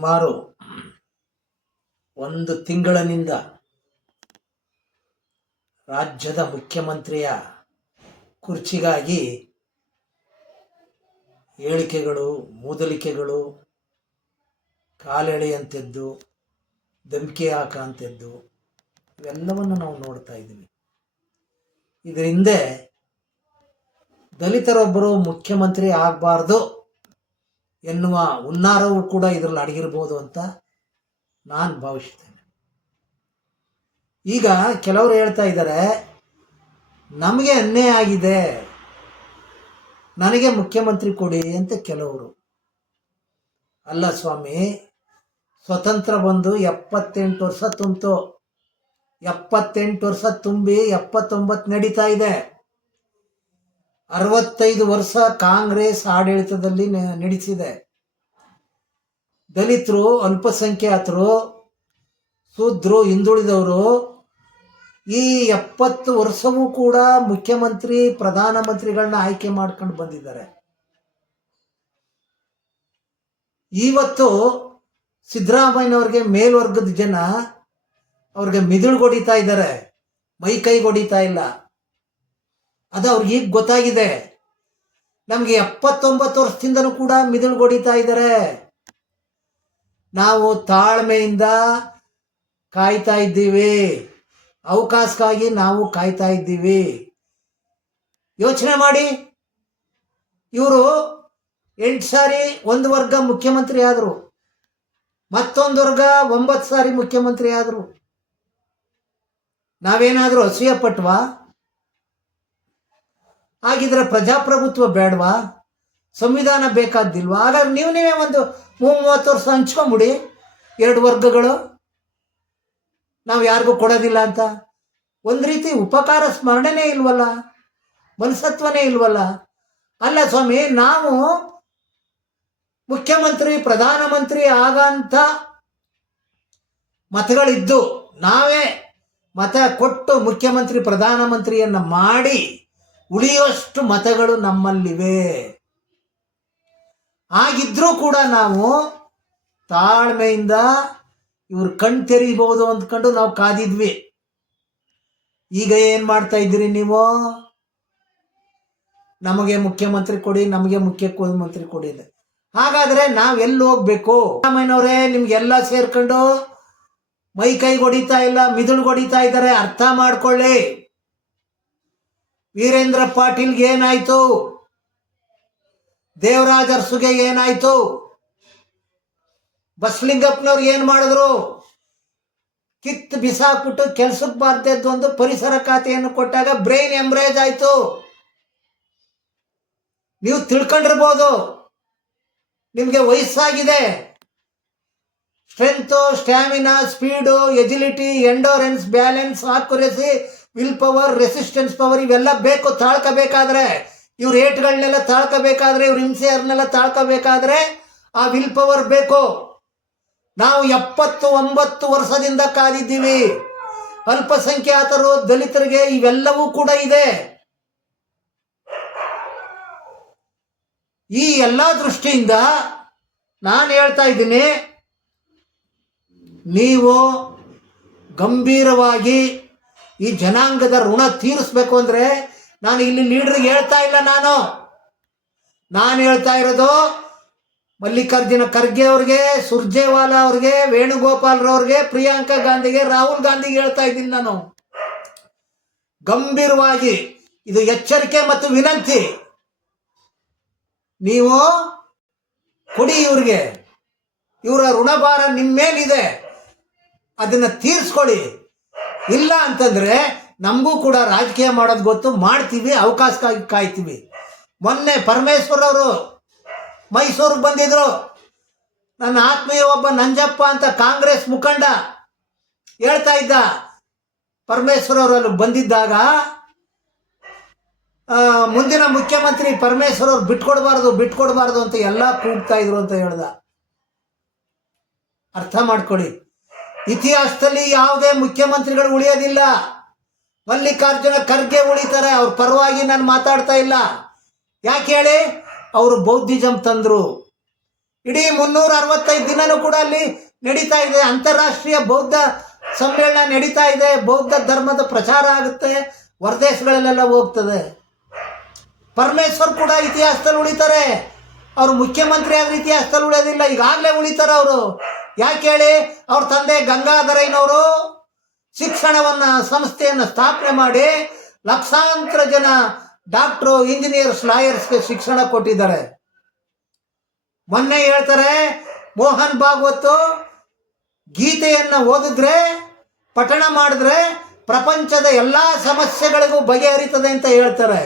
ಸುಮಾರು ಒಂದು ತಿಂಗಳಿನಿಂದ ರಾಜ್ಯದ ಮುಖ್ಯಮಂತ್ರಿಯ ಕುರ್ಚಿಗಾಗಿ ಹೇಳಿಕೆಗಳು, ಮೂದಲಿಕೆಗಳು ಕಾಲೆಳೆಯಂಥದ್ದು ಧಮಕಿ ಹಾಕೋಂಥದ್ದು ಇವೆಲ್ಲವನ್ನು ನಾವು ನೋಡ್ತಾ ಇದ್ದೀವಿ. ಇದರಿಂದ ದಲಿತರೊಬ್ಬರು ಮುಖ್ಯಮಂತ್ರಿ ಆಗಬಾರ್ದು. ಎನ್ನುವ ಹುನ್ನಾರವು ಕೂಡ ಇದರಲ್ಲಿ ಅಡಗಿರ್ಬೋದು ಅಂತ ನಾನು ಭಾವಿಸ್ತೇನೆ ಈಗ ಕೆಲವರು ಹೇಳ್ತಾ ಇದ್ದಾರೆ, ನಮಗೆ ಅನ್ಯಾಯ ಆಗಿದೆ. ನನಗೆ ಮುಖ್ಯಮಂತ್ರಿ ಕೊಡಿ ಅಂತ ಕೆಲವರು. ಅಲ್ಲ ಸ್ವಾಮಿ, ಸ್ವತಂತ್ರ ಬಂದು ಎಪ್ಪತ್ತೆಂಟು ವರ್ಷ ತುಂಬಿತು. ಎಪ್ಪತ್ತೆಂಟು ವರ್ಷ ತುಂಬಿ ಎಪ್ಪತ್ತೊಂಬತ್ತು ನಡೀತಾ ಇದೆ. ಅರವತ್ತೈದು ವರ್ಷ ಕಾಂಗ್ರೆಸ್ ಆಡಳಿತದಲ್ಲಿ ನಡೆಸಿದೆ. ದಲಿತರು, ಅಲ್ಪಸಂಖ್ಯಾತರು, ಶೂದ್ರು, ಹಿಂದುಳಿದವರು ಈ ಎಪ್ಪತ್ತು ವರ್ಷವೂ ಕೂಡ ಮುಖ್ಯಮಂತ್ರಿ, ಪ್ರಧಾನಮಂತ್ರಿಗಳನ್ನ ಆಯ್ಕೆ ಮಾಡ್ಕೊಂಡು ಬಂದಿದ್ದಾರೆ. ಇವತ್ತು ಸಿದ್ದರಾಮಯ್ಯನವ್ರಿಗೆ ಮೇಲ್ವರ್ಗದ ಜನ ಅವ್ರಿಗೆ ಮಿದುಳು ಹೊಡಿತಾ ಇದ್ದಾರೆ. ಮೈ ಕೈ ಹೊಡಿತಾ ಇಲ್ಲ. ಅದು ಅವ್ರಿಗೆ ಈಗ ಗೊತ್ತಾಗಿದೆ. ನಮಗೆ ಎಪ್ಪತ್ತೊಂಬತ್ತು ವರ್ಷದಿಂದನೂ ಕೂಡ ಮಿದುಳು ಹೊಡಿತಾ ಇದ್ದಾರೆ. ನಾವು ತಾಳ್ಮೆಯಿಂದ ಕಾಯ್ತಾ ಇದ್ದೀವಿ. ಅವಕಾಶಕ್ಕಾಗಿ ನಾವು ಕಾಯ್ತಾ ಇದ್ದೀವಿ. ಯೋಚನೆ ಮಾಡಿ. ಇವರು ಎಂಟು ಸಾರಿ ಒಂದು ವರ್ಗ ಮುಖ್ಯಮಂತ್ರಿ ಆದರು. ಮತ್ತೊಂದು ವರ್ಗ ಒಂಬತ್ತು ಸಾರಿ ಮುಖ್ಯಮಂತ್ರಿ ಆದರು. ನಾವೇನಾದರೂ ಅಸೂಯೆ ಪಟ್ವಾ? ಹಾಗಿದ್ರೆ ಪ್ರಜಾಪ್ರಭುತ್ವ ಬೇಡವಾ? ಸಂವಿಧಾನ ಬೇಕಾದ್ದಿಲ್ವಾ? ಹಾಗಾಗಿ ನೀವು ನೀವೇ ಒಂದು ಮೂವತ್ತು ವರ್ಷ ಹಂಚ್ಕೊಂಬಿಡಿ, ಎರಡು ವರ್ಗಗಳು. ನಾವು ಯಾರಿಗೂ ಕೊಡೋದಿಲ್ಲ ಅಂತ. ಒಂದು ರೀತಿ ಉಪಕಾರ ಸ್ಮರಣೆನೇ ಇಲ್ವಲ್ಲ? ಮನಸತ್ವನೇ ಇಲ್ವಲ್ಲ? ಅಲ್ಲ ಸ್ವಾಮಿ, ನಾವು ಮುಖ್ಯಮಂತ್ರಿ, ಪ್ರಧಾನಮಂತ್ರಿ ಆಗಂತ ಮತಗಳಿದ್ದು ನಾವೇ ಮತ ಕೊಟ್ಟು ಮುಖ್ಯಮಂತ್ರಿ, ಪ್ರಧಾನಮಂತ್ರಿಯನ್ನು ಮಾಡಿ ಉಳಿಯುವಷ್ಟು ಮತಗಳು ನಮ್ಮಲ್ಲಿವೆ. ಆಗಿದ್ರೂ ಕೂಡ ನಾವು ತಾಳ್ಮೆಯಿಂದ ಇವ್ರು ಕಣ್ ತೆರೀಬಹುದು ಅಂದ್ಕೊಂಡು ನಾವು ಕಾದಿದ್ವಿ. ಈಗ ಏನು ಮಾಡ್ತಾ ಇದ್ದೀರಿ ನೀವು? ನಮಗೆ ಮುಖ್ಯಮಂತ್ರಿ ಕೊಡಿ, ನಮಗೆ ಮುಖ್ಯ ಮುಖ್ಯಮಂತ್ರಿ ಕೊಡಿ. ಹಾಗಾದ್ರೆ ನಾವು ಎಲ್ಲಿ ಹೋಗ್ಬೇಕು? ಸಿದ್ದರಾಮಯ್ಯನವರೇ ನಿಮ್ಗೆಲ್ಲ ಸೇರ್ಕೊಂಡು ಮೈ ಕೈ ಹೊಡಿತಾ ಇಲ್ಲ, ಮಿದುಳು ಹೊಡಿತಾ ಇದ್ದಾರೆ, ಅರ್ಥ ಮಾಡ್ಕೊಳ್ಳಿ. ವೀರೇಂದ್ರ ಪಾಟೀಲ್ಗೆ ಏನಾಯ್ತು? ದೇವರಾಜ್ ಅರಸುಗೆ ಏನಾಯ್ತು? ಬಸ್ಲಿಂಗಪ್ಪನವ್ರು ಏನ್ ಮಾಡಿದ್ರು? ಕಿತ್ತು ಬಿಸಾಕ್ಬಿಟ್ಟು ಕೆಲ್ಸಕ್ಕೆ ಬಾರ್ದದ್ದು ಒಂದು ಪರಿಸರ ಖಾತೆಯನ್ನು ಕೊಟ್ಟಾಗ ಬ್ರೈನ್ ಎಂಬ್ರೇಜ್ ಆಯ್ತು. ನೀವು ತಿಳ್ಕೊಂಡಿರ್ಬೋದು. ನಿಮಗೆ ವಯಸ್ಸಾಗಿದೆ. Strength stamina speed agility endurance balance accuracy will power, resistance power ಇವೆಲ್ಲ ಬೇಕು, ತಾಳ್ಕಬೇಕಾದ್ರೆ. ಇವ್ರ ಏಟ್ಗಳನ್ನೆಲ್ಲ ತಾಳ್ಕೋಬೇಕಾದ್ರೆ, ಇವ್ರ ಹಿಂಸೆಯರ್ನೆಲ್ಲ ತಾಳ್ಕಬೇಕಾದ್ರೆ ಆ ವಿಲ್ ಪವರ್ ಬೇಕು. ನಾವು ಎಪ್ಪತ್ತು ಒಂಬತ್ತು ವರ್ಷದಿಂದ ಕಾದಿದ್ದೀವಿ. ಅಲ್ಪಸಂಖ್ಯಾತರು, ದಲಿತರಿಗೆ ಇವೆಲ್ಲವೂ ಕೂಡ ಇದೆ. ಈ ಎಲ್ಲ ದೃಷ್ಟಿಯಿಂದ ನಾನು ಹೇಳ್ತಾ ಇದ್ದೀನಿ, ನೀವು ಗಂಭೀರವಾಗಿ ಈ ಜನಾಂಗದ ಋಣ ತೀರಿಸ್ಬೇಕು ಅಂದರೆ ನಾನು ಇಲ್ಲಿ ಲೀಡ್ರಿಗೆ ಹೇಳ್ತಾ ಇಲ್ಲ ನಾನು. ನಾನು ಹೇಳ್ತಾ ಇರೋದು ಮಲ್ಲಿಕಾರ್ಜುನ ಖರ್ಗೆ ಅವ್ರಿಗೆ, ಸುರ್ಜೇವಾಲಾ ಅವ್ರಿಗೆ ವೇಣುಗೋಪಾಲ್ರವ್ರಿಗೆ ಪ್ರಿಯಾಂಕಾ ಗಾಂಧಿಗೆ, ರಾಹುಲ್ ಗಾಂಧಿಗೆ ಹೇಳ್ತಾ ಇದ್ದೀನಿ ನಾನು. ಗಂಭೀರವಾಗಿ ಇದು ಎಚ್ಚರಿಕೆ ಮತ್ತು ವಿನಂತಿ. ನೀವು ಕೊಡಿ ಇವ್ರಿಗೆ. ಇವರ ಋಣಭಾರ ನಿಮ್ಮ ಮೇಲಿದೆ ಅದನ್ನ ತೀರಿಸ್ಕೊಳ್ಳಿ. ಇಲ್ಲ ಅಂತಂದ್ರೆ ನಮಗೂ ಕೂಡ ರಾಜಕೀಯ ಮಾಡೋದು ಗೊತ್ತು, ಮಾಡ್ತೀವಿ, ಅವಕಾಶಕ್ಕಾಗಿ ಕಾಯ್ತೀವಿ. ಮೊನ್ನೆ ಪರಮೇಶ್ವರ್ ಅವರು ಮೈಸೂರಿಗೆ ಬಂದಿದ್ರು. ನನ್ನ ಆತ್ಮೀಯ ಒಬ್ಬ ನಂಜಪ್ಪ ಅಂತ ಕಾಂಗ್ರೆಸ್ ಮುಖಂಡ ಹೇಳ್ತಾ ಇದ್ದ. ಪರಮೇಶ್ವರ್ ಅವರು ಅಲ್ಲಿ ಬಂದಿದ್ದಾಗ ಮುಂದಿನ ಮುಖ್ಯಮಂತ್ರಿ ಪರಮೇಶ್ವರ್ ಅವ್ರು ಬಿಟ್ಕೊಡ್ಬಾರ್ದು ಬಿಟ್ಕೊಡ್ಬಾರ್ದು ಅಂತ ಎಲ್ಲ ಕೂಗ್ತಾ ಇದ್ರು ಅಂತ ಹೇಳ್ದ. ಅರ್ಥ ಮಾಡ್ಕೊಳ್ಳಿ. ಇತಿಹಾಸದಲ್ಲಿ ಯಾವುದೇ ಮುಖ್ಯಮಂತ್ರಿಗಳು ಉಳಿಯೋದಿಲ್ಲ. ಮಲ್ಲಿಕಾರ್ಜುನ ಖರ್ಗೆ ಉಳಿತಾರೆ, ಅವ್ರ ಪರವಾಗಿ ನಾನು ಮಾತಾಡ್ತಾ ಇಲ್ಲ. ಯಾಕೆ ಹೇಳಿ? ಅವರು ಬೌದ್ಧಿಸಂ ತಂದ್ರು. ಇಡೀ ಮುನ್ನೂರ ಅರವತ್ತೈದು ದಿನನೂ ಕೂಡ ಅಲ್ಲಿ ನಡೀತಾ ಇದೆ. ಅಂತಾರಾಷ್ಟ್ರೀಯ ಬೌದ್ಧ ಸಮ್ಮೇಳನ ನಡೀತಾ ಇದೆ. ಬೌದ್ಧ ಧರ್ಮದ ಪ್ರಚಾರ ಆಗುತ್ತೆ. ಹೊರದೇಶಗಳಲ್ಲೆಲ್ಲ ಹೋಗ್ತದೆ. ಪರಮೇಶ್ವರ್ ಕೂಡ ಇತಿಹಾಸದಲ್ಲಿ ಉಳಿತಾರೆ. ಅವರು ಮುಖ್ಯಮಂತ್ರಿ ಆದ್ರೆ ಇತಿಹಾಸದಲ್ಲಿ ಉಳಿಯೋದಿಲ್ಲ, ಈಗಾಗಲೇ ಉಳಿತಾರೆ ಅವರು. ಯಾಕೆ ಹೇಳಿ? ಅವ್ರ ತಂದೆ ಗಂಗಾಧರಯ್ಯನವರು ಶಿಕ್ಷಣವನ್ನ ಸಂಸ್ಥೆಯನ್ನು ಸ್ಥಾಪನೆ ಮಾಡಿ ಲಕ್ಷಾಂತರ ಜನ ಡಾಕ್ಟ್ರು, ಇಂಜಿನಿಯರ್ಸ್, ಲಾಯರ್ಸ್ಗೆ ಶಿಕ್ಷಣ ಕೊಟ್ಟಿದ್ದಾರೆ. ಮೊನ್ನೆ ಹೇಳ್ತಾರೆ, ಮೋಹನ್ ಭಾಗವತ್ ಗೀತೆಯನ್ನು ಓದಿದ್ರೆ, ಪಠಣ ಮಾಡಿದ್ರೆ ಪ್ರಪಂಚದ ಎಲ್ಲಾ ಸಮಸ್ಯೆಗಳಿಗೂ ಬಗೆಹರಿತದೆ ಅಂತ ಹೇಳ್ತಾರೆ.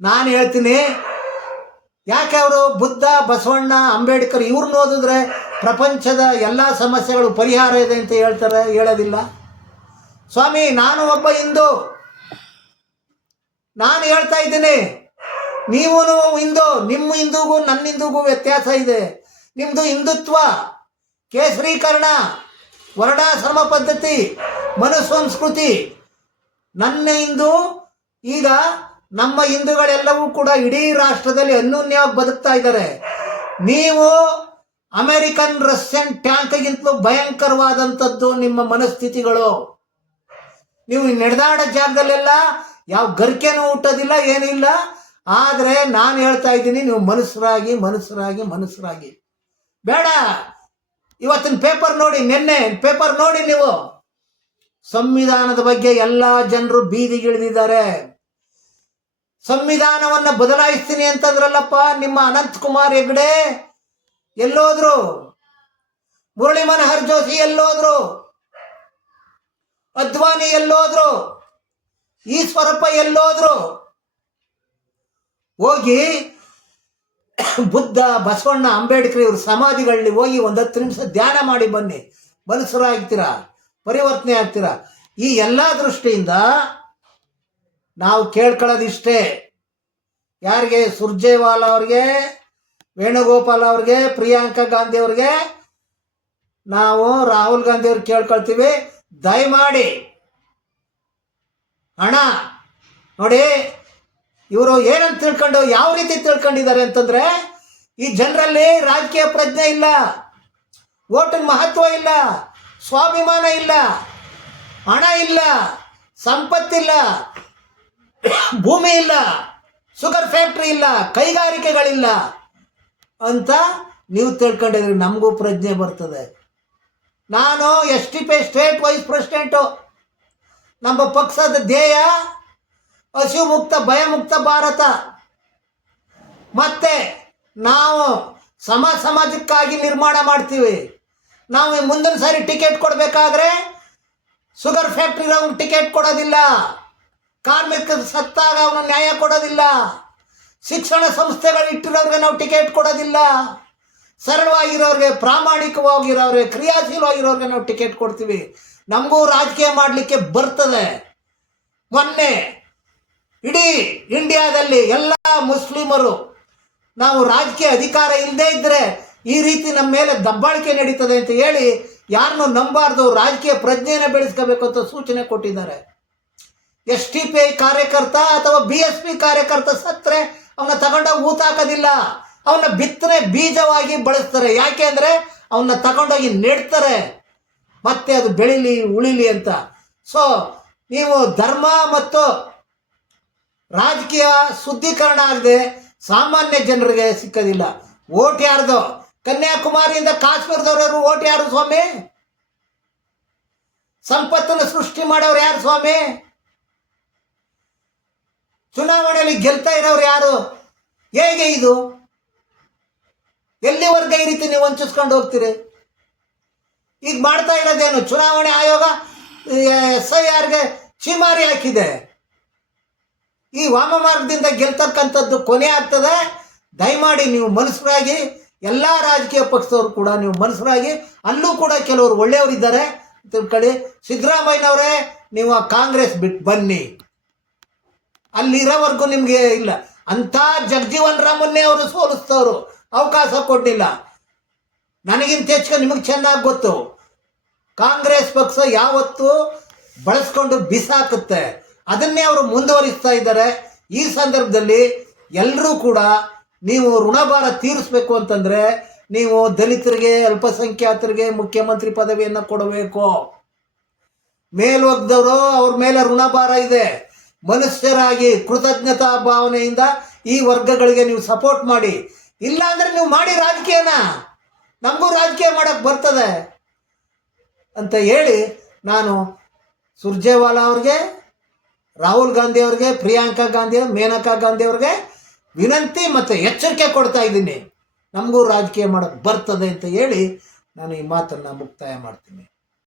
ನಾನು ಹೇಳ್ತೀನಿ ಯಾಕೆ ಅವರು ಬುದ್ಧ, ಬಸವಣ್ಣ, ಅಂಬೇಡ್ಕರ್ ಇವ್ರನ್ನ ಓದಿದ್ರೆ ಪ್ರಪಂಚದ ಎಲ್ಲ ಸಮಸ್ಯೆಗಳು ಪರಿಹಾರ ಇದೆ ಅಂತ ಹೇಳ್ತಾರೆ, ಹೇಳೋದಿಲ್ಲ? ಸ್ವಾಮಿ, ನಾನು ಒಬ್ಬ ಹಿಂದೂ. ನಾನು ಹೇಳ್ತಾ ಇದ್ದೀನಿ ನೀವು ಹಿಂದೂ, ನಿಮ್ಮ ಹಿಂದೂಗೂ ನನ್ನ ಹಿಂದೂಗೂ ವ್ಯತ್ಯಾಸ ಇದೆ. ನಿಮ್ಮದು ಹಿಂದುತ್ವ, ಕೇಸರೀಕರಣ, ವರ್ಣಾಶ್ರಮ ಪದ್ಧತಿ ಮನುಸಂಸ್ಕೃತಿ ನನ್ನ ಹಿಂದೂ, ಈಗ ನಮ್ಮ ಹಿಂದೂಗಳೆಲ್ಲವೂ ಕೂಡ ಇಡೀ ರಾಷ್ಟ್ರದಲ್ಲಿ ಅನ್ಯೋನ್ಯವಾಗಿ ಬದುಕ್ತಾ ಇದ್ದಾರೆ. ನೀವು ಅಮೆರಿಕನ್ ರಷ್ಯನ್ ಟ್ಯಾಂಕ್ಗಿಂತಲೂ ಭಯಂಕರವಾದಂಥದ್ದು ನಿಮ್ಮ ಮನಸ್ಥಿತಿಗಳು. ನೀವು ನಡೆದಾಡ ಜಾಗದಲ್ಲೆಲ್ಲ ಯಾವ ಗರ್ಕೆನೂ ಹುಟ್ಟೋದಿಲ್ಲ ಏನಿಲ್ಲ ಆದರೆ ನಾನು ಹೇಳ್ತಾ ಇದ್ದೀನಿ, ನೀವು ಮನುಷ್ಯರಾಗಿ ಮನುಷ್ಯರಾಗಿ ಮನುಷ್ಯರಾಗಿ. ಬೇಡ. ಇವತ್ತಿನ ಪೇಪರ್ ನೋಡಿ, ನಿನ್ನೆ ಪೇಪರ್ ನೋಡಿ ನೀವು. ಸಂವಿಧಾನದ ಬಗ್ಗೆ ಎಲ್ಲ ಜನರು ಬೀದಿಗಿಳಿದಿದ್ದಾರೆ. ಸಂವಿಧಾನವನ್ನ ಬದಲಾಯಿಸ್ತೀನಿ ಅಂತಂದ್ರಲ್ಲಪ್ಪ, ನಿಮ್ಮ ಅನಂತ್ ಕುಮಾರ್ ಹೆಗ್ಡೆ? ಎಲ್ಲೋದ್ರು? ಮುರಳಿ ಮನೋಹರ್ ಜೋಶಿ ಎಲ್ಲೋದ್ರು? ಅದ್ವಾನಿ ಎಲ್ಲೋದ್ರು? ಈಶ್ವರಪ್ಪ ಎಲ್ಲೋದ್ರು? ಹೋಗಿ ಬುದ್ಧ, ಬಸವಣ್ಣ ಅಂಬೇಡ್ಕರ್ ಇವ್ರ ಸಮಾಧಿಗಳಲ್ಲಿ ಹೋಗಿ ಒಂದು ಹತ್ತು ನಿಮಿಷ ಧ್ಯಾನ ಮಾಡಿ ಬನ್ನಿ. ಮನುಷ್ಯರಾಗ್ತೀರಾ ಪರಿವರ್ತನೆ ಆಗ್ತೀರಾ? ಈ ಎಲ್ಲ ದೃಷ್ಟಿಯಿಂದ ನಾವು ಕೇಳ್ಕೊಳ್ಳೋದಿಷ್ಟೇ. ಯಾರಿಗೆ? ಸುರ್ಜೇವಾಲ್ ಅವ್ರಿಗೆ, ವೇಣುಗೋಪಾಲ್ ಅವ್ರಿಗೆ, ಪ್ರಿಯಾಂಕಾ ಗಾಂಧಿ ಅವ್ರಿಗೆ ನಾವು ರಾಹುಲ್ ಗಾಂಧಿ ಅವ್ರಿಗೆ ಕೇಳ್ಕೊಳ್ತೀವಿ. ದಯಮಾಡಿ. ಹಣ ನೋಡಿ, ಇವರು ಏನಂತ ತಿಳ್ಕೊಂಡು, ಯಾವ ರೀತಿ ತಿಳ್ಕೊಂಡಿದ್ದಾರೆ ಅಂತಂದ್ರೆ, ಈ ಜನರಲ್ಲಿ ರಾಜಕೀಯ ಪ್ರಜ್ಞೆ ಇಲ್ಲ ಓಟಿನ ಮಹತ್ವ ಇಲ್ಲ, ಸ್ವಾಭಿಮಾನ ಇಲ್ಲ, ಹಣ ಇಲ್ಲ, ಸಂಪತ್ತಿಲ್ಲ ಭೂಮಿ ಇಲ್ಲ ಶುಗರ್ ಫ್ಯಾಕ್ಟ್ರಿ ಇಲ್ಲ, ಕೈಗಾರಿಕೆಗಳಿಲ್ಲ ಅಂತ ನೀವು ತಿಳ್ಕೊಂಡಿದ್ರಿ ನಮಗೂ ಪ್ರಜ್ಞೆ ಬರ್ತದೆ. ನಾನು S T P state vice president ನಮ್ಮ ಪಕ್ಷದ ಧ್ಯೇಯ ಹಸಿವು ಮುಕ್ತ ಭಯಮುಕ್ತ ಭಾರತ. ಮತ್ತೆ ನಾವು ಸಮ ಸಮಾಜಕ್ಕಾಗಿ ನಿರ್ಮಾಣ ಮಾಡ್ತೀವಿ. ನಾವು ಮುಂದಿನ ಸಾರಿ ಟಿಕೆಟ್ ಕೊಡಬೇಕಾದ್ರೆ ಶುಗರ್ ಫ್ಯಾಕ್ಟ್ರಿ ಅವ್ನಿಗೆ ಟಿಕೆಟ್ ಕೊಡೋದಿಲ್ಲ. ಕಾರ್ಮಿಕ ಸತ್ತಾಗ ಅವನು ನ್ಯಾಯ ಕೊಡೋದಿಲ್ಲ. ಶಿಕ್ಷಣ ಸಂಸ್ಥೆಗಳು ಇಟ್ಟಿರೋರಿಗೆ ನಾವು ಟಿಕೆಟ್ ಕೊಡೋದಿಲ್ಲ. ಸರಳವಾಗಿರೋರಿಗೆ, ಪ್ರಾಮಾಣಿಕವಾಗಿರೋರಿಗೆ, ಕ್ರಿಯಾಶೀಲವಾಗಿರೋರಿಗೆ ನಾವು ಟಿಕೆಟ್ ಕೊಡ್ತೀವಿ. ನಮಗೂ ರಾಜಕೀಯ ಮಾಡಲಿಕ್ಕೆ ಬರ್ತದೆ. ಮೊನ್ನೆ ಇಡೀ ಇಂಡಿಯಾದಲ್ಲಿ ಎಲ್ಲ ಮುಸ್ಲಿಮರು, ನಾವು ರಾಜಕೀಯ ಅಧಿಕಾರ ಇಲ್ಲದೇ ಇದ್ದರೆ ಈ ರೀತಿ ನಮ್ಮ ಮೇಲೆ ದಬ್ಬಾಳಿಕೆ ನಡೀತದೆ ಅಂತ ಹೇಳಿ ಯಾರನ್ನೂ ನಂಬಾರ್ದು. ರಾಜಕೀಯ ಪ್ರಜ್ಞೆಯನ್ನು ಬೆಳೆಸ್ಕೋಬೇಕು ಅಂತ ಸೂಚನೆ ಕೊಟ್ಟಿದ್ದಾರೆ. ಎಸ್ ಟಿ ಪಿ ಐ ಕಾರ್ಯಕರ್ತ ಅಥವಾ ಬಿ ಎಸ್ ಪಿ ಕಾರ್ಯಕರ್ತ ಸತ್ತರೆ ಅವನ್ನ ತಗೊಂಡೋಗಿ ಊತಾಕೋದಿಲ್ಲ ಅವನ್ನ ಬಿತ್ತನೆ ಬೀಜವಾಗಿ ಬಳಸ್ತಾರೆ. ಯಾಕೆ ಅಂದರೆ ಅವನ್ನ ತಗೊಂಡೋಗಿ ನೆಡ್ತಾರೆ. ಮತ್ತೆ ಅದು ಬೆಳಿಲಿ, ಉಳಿಲಿ ಅಂತ. ಸೊ ನೀವು ಧರ್ಮ ಮತ್ತು ರಾಜಕೀಯ ಶುದ್ಧೀಕರಣ ಆಗದೆ ಸಾಮಾನ್ಯ ಜನರಿಗೆ ಸಿಕ್ಕೋದಿಲ್ಲ. ಓಟ್ ಯಾರ್ದು? ಕನ್ಯಾಕುಮಾರಿಯಿಂದ ಕಾಶ್ಮೀರದವರು ಓಟ್ ಯಾರು ಸ್ವಾಮಿ? ಸಂಪತ್ತನ್ನು ಸೃಷ್ಟಿ ಮಾಡೋರು ಯಾರು ಸ್ವಾಮಿ? ಚುನಾವಣೆಯಲ್ಲಿ ಗೆಲ್ತಾ ಇರೋರು ಯಾರು? ಹೇಗೆ ಇದು? ಎಲ್ಲಿವರೆಗೆ ಈ ರೀತಿ ನೀವು ವಂಚಿಸ್ಕೊಂಡು ಹೋಗ್ತೀರಿ? ಈಗ ಮಾಡ್ತಾ ಇರೋದೇನು? ಚುನಾವಣೆ ಆಯೋಗ ಎಸ್ ಐ ಆರ್ಗೆ ಚಿಮಾರಿ ಹಾಕಿದೆ. ಈ ವಾಮ ಮಾರ್ಗದಿಂದ ಗೆಲ್ತಕ್ಕಂಥದ್ದು ಕೊನೆ ಆಗ್ತದೆ. ದಯಮಾಡಿ ನೀವು ಮನಸ್ಸರಾಗಿ, ಎಲ್ಲ ರಾಜಕೀಯ ಪಕ್ಷದವರು ಕೂಡ ನೀವು ಮನಸ್ಸರಾಗಿ, ಅಲ್ಲೂ ಕೂಡ ಕೆಲವರು ಒಳ್ಳೆಯವರಿದ್ದಾರೆ. ತಿಳ್ಕೊಳ್ಳಿ, ಸಿದ್ದರಾಮಯ್ಯನವರೇ, ನೀವು ಆ ಕಾಂಗ್ರೆಸ್ ಬಿಟ್ಟು ಬನ್ನಿ. ಅಲ್ಲಿರೋವರೆಗೂ ನಿಮಗೆ ಇಲ್ಲ. ಅಂಥ ಜಗಜೀವನ್ ರಾಮನ್ನೇ ಅವರು ಸೋಲಿಸ್ತವರು ಅವಕಾಶ ಕೊಡಲಿಲ್ಲ. ನನಗಿಂತ ಹೆಚ್ಚು ನಿಮಗೆ ಚೆನ್ನಾಗಿ ಗೊತ್ತು. ಕಾಂಗ್ರೆಸ್ ಪಕ್ಷ ಯಾವತ್ತೂ ಬಳಸ್ಕೊಂಡು ಬಿಸಾಕುತ್ತೆ. ಅದನ್ನೇ ಅವರು ಮುಂದುವರಿಸ್ತಾ ಇದ್ದಾರೆ. ಈ ಸಂದರ್ಭದಲ್ಲಿ ಎಲ್ಲರೂ ಕೂಡ ನೀವು ಋಣಭಾರ ತೀರಿಸ್ಬೇಕು ಅಂತಂದ್ರೆ ನೀವು ದಲಿತರಿಗೆ, ಅಲ್ಪಸಂಖ್ಯಾತರಿಗೆ ಮುಖ್ಯಮಂತ್ರಿ ಪದವಿಯನ್ನು ಕೊಡಬೇಕು. ಮೇಲ್ವರ್ಗದವರು ಅವ್ರ ಮೇಲೆ ಋಣಭಾರ ಇದೆ. ಮನುಷ್ಯರಾಗಿ ಕೃತಜ್ಞತಾ ಭಾವನೆಯಿಂದ ಈ ವರ್ಗಗಳಿಗೆ ನೀವು ಸಪೋರ್ಟ್ ಮಾಡಿ. ಇಲ್ಲ ನೀವು ಮಾಡಿ ರಾಜಕೀಯನ. ನಮಗೂ ರಾಜಕೀಯ ಮಾಡಕ್ ಬರ್ತದೆ. ಅಂತ ಹೇಳಿ ನಾನು ಸುರ್ಜೇವಾಲಾ ಅವ್ರಿಗೆ, ರಾಹುಲ್ ಗಾಂಧಿ ಅವ್ರಿಗೆ, ಪ್ರಿಯಾಂಕಾ ಗಾಂಧಿ, ಮೇನಕಾ ಗಾಂಧಿ ಅವ್ರಿಗೆ ವಿನಂತಿ ಮತ್ತು ಎಚ್ಚರಿಕೆ ಕೊಡ್ತಾ ಇದ್ದೀನಿ. ನಮಗೂ ರಾಜಕೀಯ ಮಾಡಕ್ಕೆ ಬರ್ತದೆ ಅಂತ ಹೇಳಿ ನಾನು ಈ ಮಾತನ್ನು ಮುಕ್ತಾಯ ಮಾಡ್ತೀನಿ.